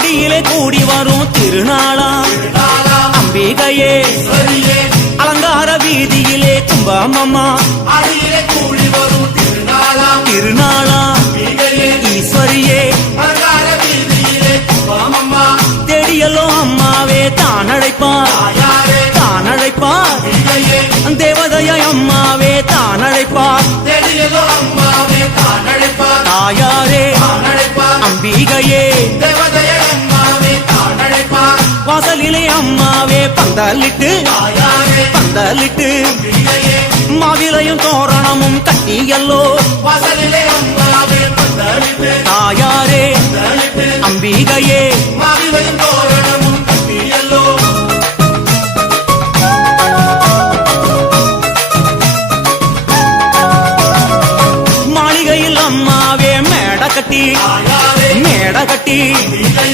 ஆடியிலே கூடி வரும் திருநாளா அம்பிகையே அலங்கார வீதியிலே கும்பமம்மா திருநாளா ஈஸ்வரியே தேடியல்லோ அம்மாவே தானழைப்பார் தேவதைய அம்மாவே தானழைப்பார் தாயாரே அம்பிகையே வாசலிலே அம்மாவே பந்தலிட்டு மாவிலையும் தோரணமும் கட்டியல்லோ தாயாரே அம்பிகையே மாளிகையில் அம்மாவே மேட கட்டி